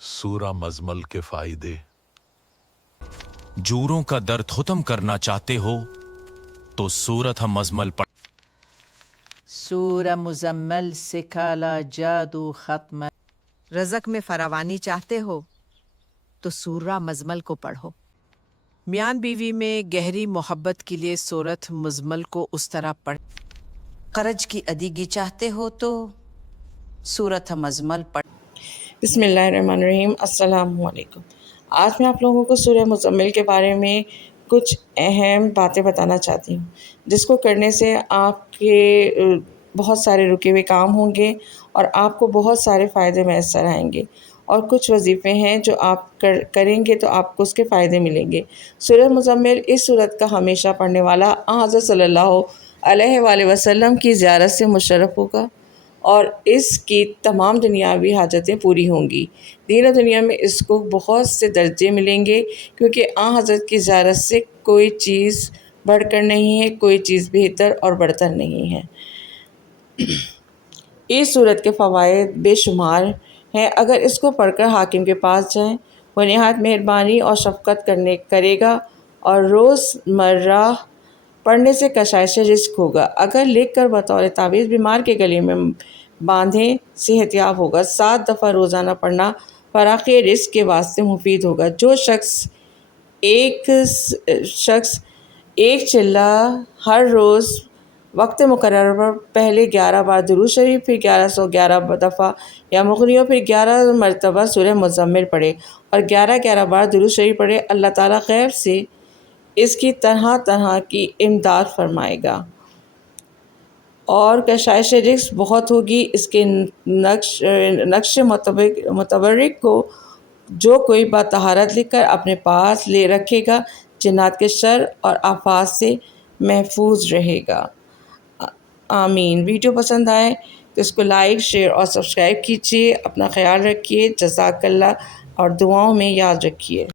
سورہ مزمل کے فائدے۔ جوروں کا درد ختم کرنا چاہتے ہو تو سورت مزمل پڑھ۔ سورہ مزمل سے کالا جادو ختم۔ رزق میں فراوانی چاہتے ہو تو سورہ مزمل کو پڑھو۔ میان بیوی میں گہری محبت کے لیے سورت مزمل کو اس طرح پڑھ۔ قرض کی ادائیگی چاہتے ہو تو سورۃ مزمل پڑھ۔ بسم اللہ الرحمن الرحیم۔ السلام علیکم۔ آج میں آپ لوگوں کو سورہ مزمل کے بارے میں کچھ اہم باتیں بتانا چاہتی ہوں، جس کو کرنے سے آپ کے بہت سارے رکے ہوئے کام ہوں گے اور آپ کو بہت سارے فائدے میسر آئیں گے، اور کچھ وظیفے ہیں جو آپ کریں گے تو آپ کو اس کے فائدے ملیں گے۔ سورہ مزمل اس سورت کا ہمیشہ پڑھنے والا حضرت صلی اللہ علیہ وآلہ وسلم کی زیارت سے مشرف ہوگا اور اس کی تمام دنیاوی حاجتیں پوری ہوں گی۔ دین و دنیا میں اس کو بہت سے درجے ملیں گے، کیونکہ حضرت کی زیارت سے کوئی چیز بڑھ کر نہیں ہے، کوئی چیز بہتر اور برتر نہیں ہے۔ اس صورت کے فوائد بے شمار ہیں۔ اگر اس کو پڑھ کر حاکم کے پاس جائیں، وہ نہایت مہربانی اور شفقت کرے گا، اور روز مرہ پڑھنے سے کشائش رزق ہوگا۔ اگر لکھ کر بطور تعویذ بیمار کے گلے میں باندھیں، صحت یاب ہوگا۔ 7 دفعہ روزانہ پڑھنا فراخی رزق کے واسطے مفید ہوگا۔ جو شخص ایک چلہ ہر روز وقت مقرر پر پہلے 11 بار درود شریف، پھر 1111 دفعہ یا مغنیوں، پھر 11 مرتبہ سورہ مزمل پڑھے اور 11 بار درود شریف پڑھے، اللہ تعالیٰ غیب سے اس کی طرح طرح کی امداد فرمائے گا اور کشائش رزق بہت ہوگی۔ اس کے نقش متبرک کو جو کوئی بطہارت لکھ کر اپنے پاس لے رکھے گا، جنات کے شر اور آفات سے محفوظ رہے گا۔ آمین۔ ویڈیو پسند آئے تو اس کو لائک، شیئر اور سبسکرائب کیجیے۔ اپنا خیال رکھیے۔ جزاک اللہ، اور دعاؤں میں یاد رکھیے۔